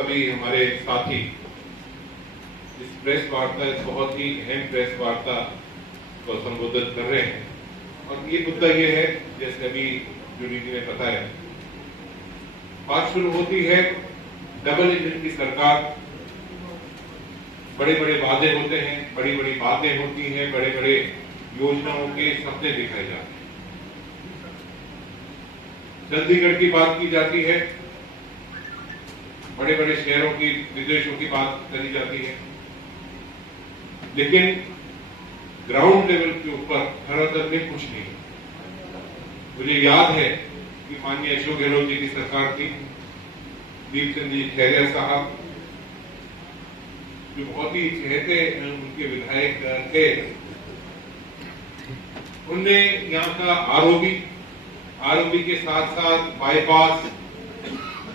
सभी हमारे साथी इस प्रेस वार्ता, इस बहुत ही अहम प्रेस वार्ता को संबोधित कर रहे हैं। और ये मुद्दा ये है, जैसे अभी जूली जी ने बताया, बात शुरू होती है डबल इंजन की सरकार। बड़े बड़े वादे होते हैं, बड़ी बड़ी बातें होती हैं, बड़े बड़े योजनाओं के सपने दिखाए जाते हैं। चंडीगढ़ की बात की जाती है, बड़े बड़े शहरों की, विदेशों की बात करी जाती है, लेकिन ग्राउंड लेवल के ऊपर धरातल में कुछ नहीं। मुझे याद है कि माननीय अशोक गहलोत जी की सरकार थी, दीपचंद जी खैरिया साहब जो बहुत ही चहेते उनके विधायक थे, उनने यहाँ का आरओबी के साथ साथ बाईपास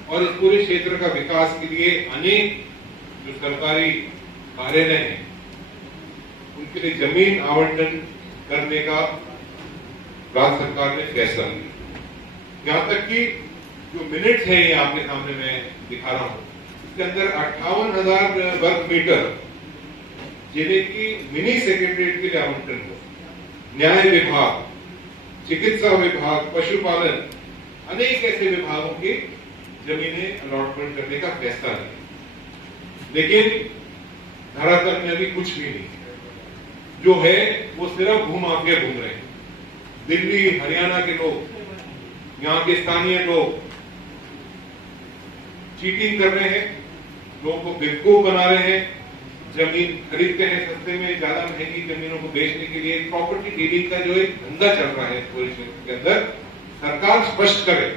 और इस पूरे क्षेत्र का विकास के लिए अनेक जो सरकारी कार्यालय हैं उनके लिए जमीन आवंटन करने का राज्य सरकार ने फैसला लिया। यहाँ तक कि जो मिनट्स है ये आपके सामने मैं दिखा रहा हूं, इसके अंदर 58,000 वर्ग मीटर जिन्हें की मिनी सेक्रेटरीट के लिए आवंटन हो, न्याय विभाग, चिकित्सा विभाग, पशुपालन, अनेक ऐसे विभागों की जमीनें अलॉटमेंट करने का फैसला लिया। लेकिन धरातल में अभी कुछ भी नहीं जो है, वो सिर्फ घूमाफिया घूम रहे हैं। दिल्ली हरियाणा के लोग, यहाँ के स्थानीय लोग चीटिंग कर रहे हैं, लोगों को बेवकूफ बना रहे हैं, जमीन खरीदते हैं सस्ते में, ज्यादा महंगी जमीनों को बेचने के लिए प्रॉपर्टी डीलिंग का जो एक धंधा चल रहा है पूरे क्षेत्र के अंदर। सरकार स्पष्ट करे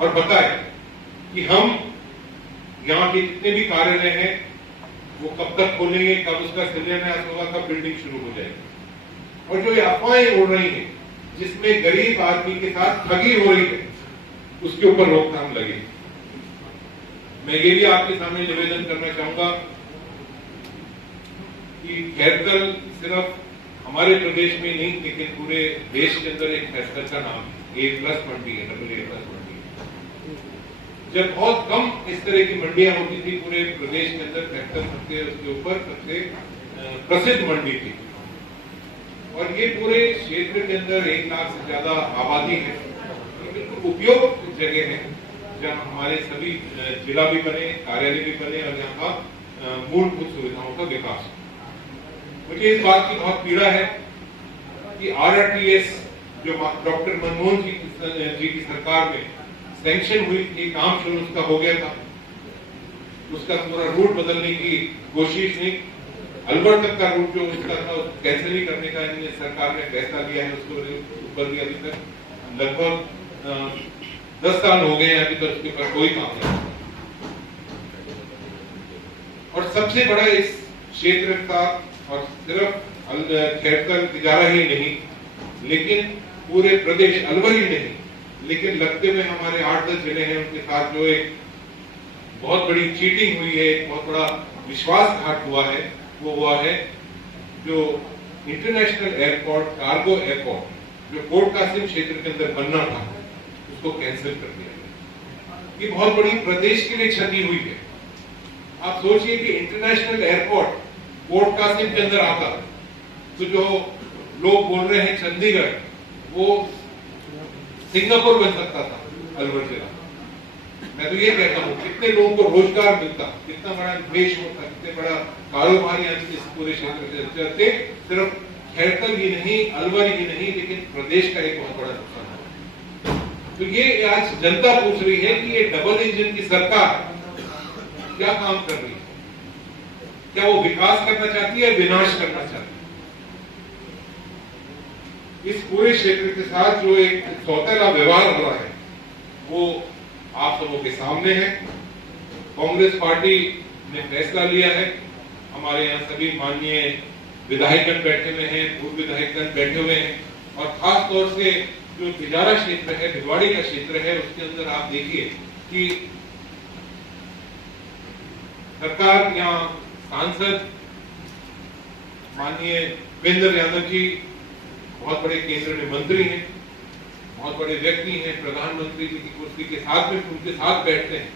और बताए कि हम यहाँ के जितने भी कार्यालय हैं वो कब तक खोलेंगे, कब उसका शिलान्यास होगा, कब बिल्डिंग शुरू हो जाएगी। और जो ये अफवाहें उड़ रही हैं जिसमें गरीब आदमी के साथ ठगी हो रही है, उसके ऊपर रोकथाम लगे। मैं ये भी आपके सामने निवेदन करना चाहूंगा कि खैरकल सिर्फ हमारे प्रदेश में नहीं लेकिन पूरे देश के अंदर एक खैरकल का नाम है, A+ मंडी है, AA+ मंडी है। जब बहुत कम इस तरह की मंडियां होती थी पूरे प्रदेश के अंदर, खैरकल उसके ऊपर सबसे प्रसिद्ध मंडी थी। और ये पूरे क्षेत्र के अंदर 1 लाख से ज्यादा आबादी है, बिल्कुल उपयोग जगह है जहाँ हमारे सभी जिला भी बने, कार्यालय भी बने और यहाँ का मूलभूत सुविधाओं का विकास। मुझे इस बात की बहुत पीड़ा है कि RRTS जो डॉक्टर मनमोहन जी की सरकार में सैंक्शन हुई थी, काम शुरू उसका हो गया था, उसका पूरा रूट बदलने की कोशिश नहीं, अलवर तक का रूट जो उसका था कैंसिल ही करने का इन्हें सरकार ने फैसला लिया है। उसको ऊपर भी अभी तक लगभग 10 साल हो गए हैं, अभी तक उसके ऊपर कोई काम नहीं। और सबसे बड़ा इस क्षेत्र का, और सिर्फ खैरकल तिजारा ही नहीं लेकिन पूरे प्रदेश, अलवर ही नहीं लेकिन लगते हुए हमारे 8-10 जिले हैं, उनके साथ जो एक बहुत बड़ी चीटिंग हुई है, एक बहुत बड़ा विश्वासघात हुआ है, वो हुआ है जो इंटरनेशनल एयरपोर्ट, कार्गो एयरपोर्ट जो कोट कासिम क्षेत्र के अंदर बनना था उसको कैंसिल कर दिया गया। ये बहुत बड़ी प्रदेश के लिए क्षति हुई है। आप सोचिए कि इंटरनेशनल एयरपोर्ट कोट कासिम के अंदर आता तो जो लोग बोल रहे हैं चंडीगढ़, वो सिंगापुर बन सकता था, अलवर जिला। मैं तो ये कहता हूँ कितने लोगों को रोजगार मिलता, कितना बड़ा देश होता, कितने बड़ा कारोबार इस पूरे क्षेत्र से चलते। सिर्फ खैरकल ही नहीं, अलवर ही नहीं लेकिन प्रदेश का एक बहुत बड़ा नुकसान है। तो ये आज जनता पूछ रही है कि ये डबल इंजन की सरकार क्या काम कर रही है, क्या वो विकास करना चाहती है, विनाश करना चाहती है। इस पूरे क्षेत्र के साथ जो एक सौतेला व्यवहार हो रहा है वो आप सबों के सामने है। कांग्रेस पार्टी ने फैसला लिया है, हमारे यहाँ सभी माननीय विधायकगण बैठे हुए हैं, पूर्व विधायकगण बैठे हुए हैं, और खास तौर से जो तिजारा क्षेत्र है, भिवाड़ी का क्षेत्र है, उसके अंदर आप देखिए कि सरकार, यहाँ सांसद माननीय वीरेंद्र यादव जी बहुत बड़े केंद्र में मंत्री हैं, बहुत बड़े व्यक्ति हैं, प्रधानमंत्री जी की कुर्सी के साथ में उनके साथ बैठते हैं,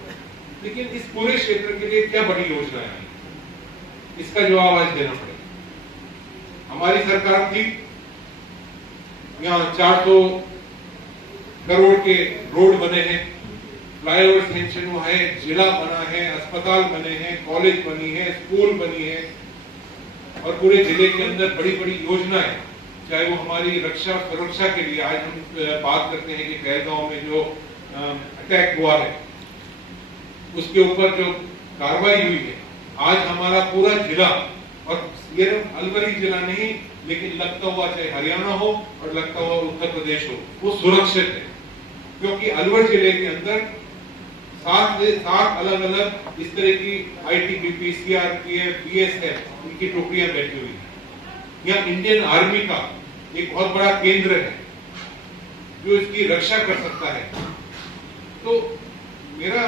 लेकिन इस पूरे क्षेत्र के लिए क्या बड़ी योजनाएं आई, इसका जवाब आज देना पड़ेगा। हमारी सरकार थी, यहाँ 400 करोड़ के रोड बने हैं, फ्लाईओवर सैंक्शन हुआ है, जिला बना है, अस्पताल बने हैं, कॉलेज बनी है, स्कूल बनी है, और पूरे जिले के अंदर बड़ी बड़ी योजनाएं, चाहे वो हमारी रक्षा सुरक्षा के लिए। आज हम बात करते हैं कि पहलगांव में जो अटैक हुआ है उसके ऊपर जो कार्रवाई हुई है, आज हमारा पूरा जिला, और सिर्फ अलवर ही जिला नहीं, लेकिन लगता हुआ चाहे हरियाणा हो और लगता हुआ उत्तर प्रदेश हो, वो सुरक्षित है। क्योंकि अलवर जिले के अंदर 7 अलग अलग इस तरह की आईटीबीपी, सीआरपीएफ, बीएसएफ उनकी टुकड़ियां बैठी हुई है। यहाँ इंडियन आर्मी का एक बहुत बड़ा केंद्र है जो इसकी रक्षा कर सकता है। तो मेरा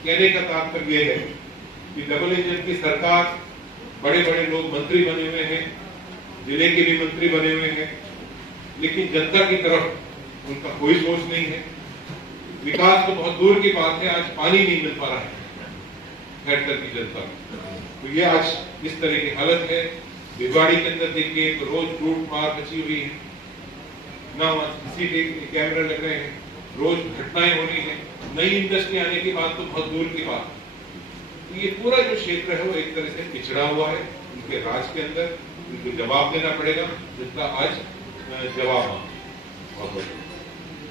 कहने का तात्पर्य है कि डबल इंजन की सरकार, बड़े बड़े लोग मंत्री बने हुए हैं, जिले के भी मंत्री बने हुए हैं, लेकिन जनता की तरफ उनका कोई सोच नहीं है। विकास तो बहुत दूर की बात है, आज पानी नहीं मिल पा रहा है खैरतर की जनता को। तो ये आज इस तरह की हालत है। भिवाड़ी के अंदर देखिए तो रोज लूट मार मची हुई है, ना सीसीटीवी कैमरे लग रहे हैं, रोज घटनाएं हो रही है। नई इंडस्ट्री आने की बात तो बहुत दूर की बात है। तो ये पूरा जो क्षेत्र है वो एक तरह से पिछड़ा हुआ है। उनके राज के अंदर उनको जवाब देना पड़ेगा, जिसका आज जवाब बहुत